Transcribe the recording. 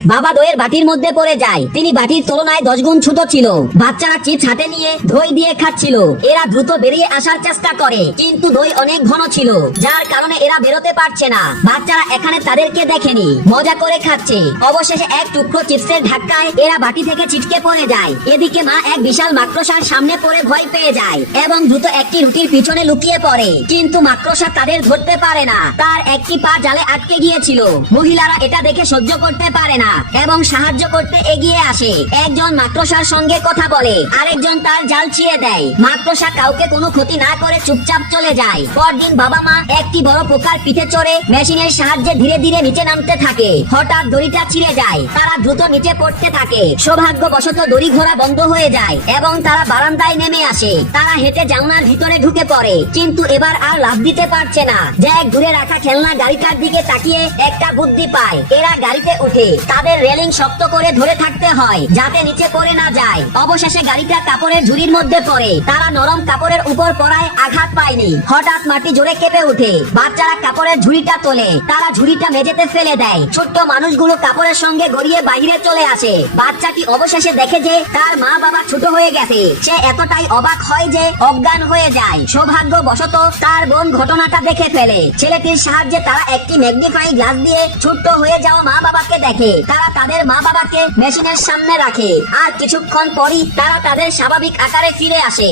বাবা দইয়ের বাটির মধ্যে পড়ে যায়। তিনি বাটির তুলনায় 10 গুণ ছোট ছিল। বাচ্চারা চিপস হাতে নিয়ে দই দিয়ে খাচ্ছিল। এরা দ্রুত বেরিয়ে আসার চেষ্টা করে, কিন্তু দই অনেক ঘন ছিল, যার কারণে এরা বেরোতে পারছে না। বাচ্চারা এখানে তাদেরকে দেখেনি, মজা করে খাচ্ছে। অবশেষে এক টুকরো চিপসের ধাক্কায় এরা বাটি থেকে ছিটকে পড়ে যায়। এদিকে মা এক বিশাল মাকড়সার সামনে পড়ে ভয় পেয়ে যায় এবং দ্রুত একটি রুটির পিছনে লুকিয়ে পড়ে, কিন্তু মাকড়সা তাদের ধরতে পারে না। তার একটি পা জালে আটকে গিয়েছিল। মহিলারা এটা দেখে সহ্য করতে পারে না এবং সাহায্য করতে এগিয়ে আসে। একজন মাকড়সার সঙ্গে কথা বলে, আরেকজন তার জাল ছিঁড়ে দেয়। মাকড়সা কাউকে কোনো ক্ষতি না করে চুপচাপ চলে যায়। পরদিন বাবা মা একটি বড় পোকার পিঠে চড়ে মেশিনের সাহায্যে ধীরে ধীরে নিচে নামতে থাকে। হঠাৎ দড়িটা ছিঁড়ে যায়। তারা দ্রুত নিচে পড়তে থাকে। সৌভাগ্যবশত দড়ি ঘোরা বন্ধ হয়ে যায় এবং তারা বারান্দায় নেমে আসে। তারা হেঁটে জানলার ভিতরে ঢুকে পড়ে, কিন্তু এবার আর লাফ দিতে পারছে না। জ্যাক দূরে রাখা খেলনা গাড়িটার দিকে তাকিয়ে একটা বুদ্ধি পায়। এরা গাড়িতে ওঠে। তাদের রেলিং শক্ত করে ধরে থাকতে হয় যাতে নিচে পড়ে না যায়। অবশেষে গাড়িটা কাপড়ের ঝুড়ির মধ্যে পড়ে। তারা নরম কাপড়ের উপর পড়ায় আঘাত পায়নি। হঠাৎ মাটি জোরে কেঁপে ওঠে। বাচ্চারা কাপড়ের ঝুড়িটা তোলে। তারা ঝুড়িটা মেঝেতে ফেলে দেয়। ছোট্ট মানুষগুলো কাপড়ের সঙ্গে গড়িয়ে বাইরে চলে আসে। বাচ্চাটি অবশেষে দেখে যে তার মা বাবা ছোট হয়ে গেছে। সে এতটাই অবাক হয় যে অজ্ঞান হয়ে যায়। সৌভাগ্যবশত তার বোন ঘটনাটা দেখে ফেলে। ছেলেটির সাহায্যে তারা একটি ম্যাগনিফাই গ্লাস দিয়ে ছোট্ট হয়ে যাওয়া মা বাবাকে দেখে। তারা তাদের মা বাবাকে মেশিনের সামনে রাখে, আর কিছুক্ষণ পরই তারা তাদের স্বাভাবিক আকারে ফিরে আসে।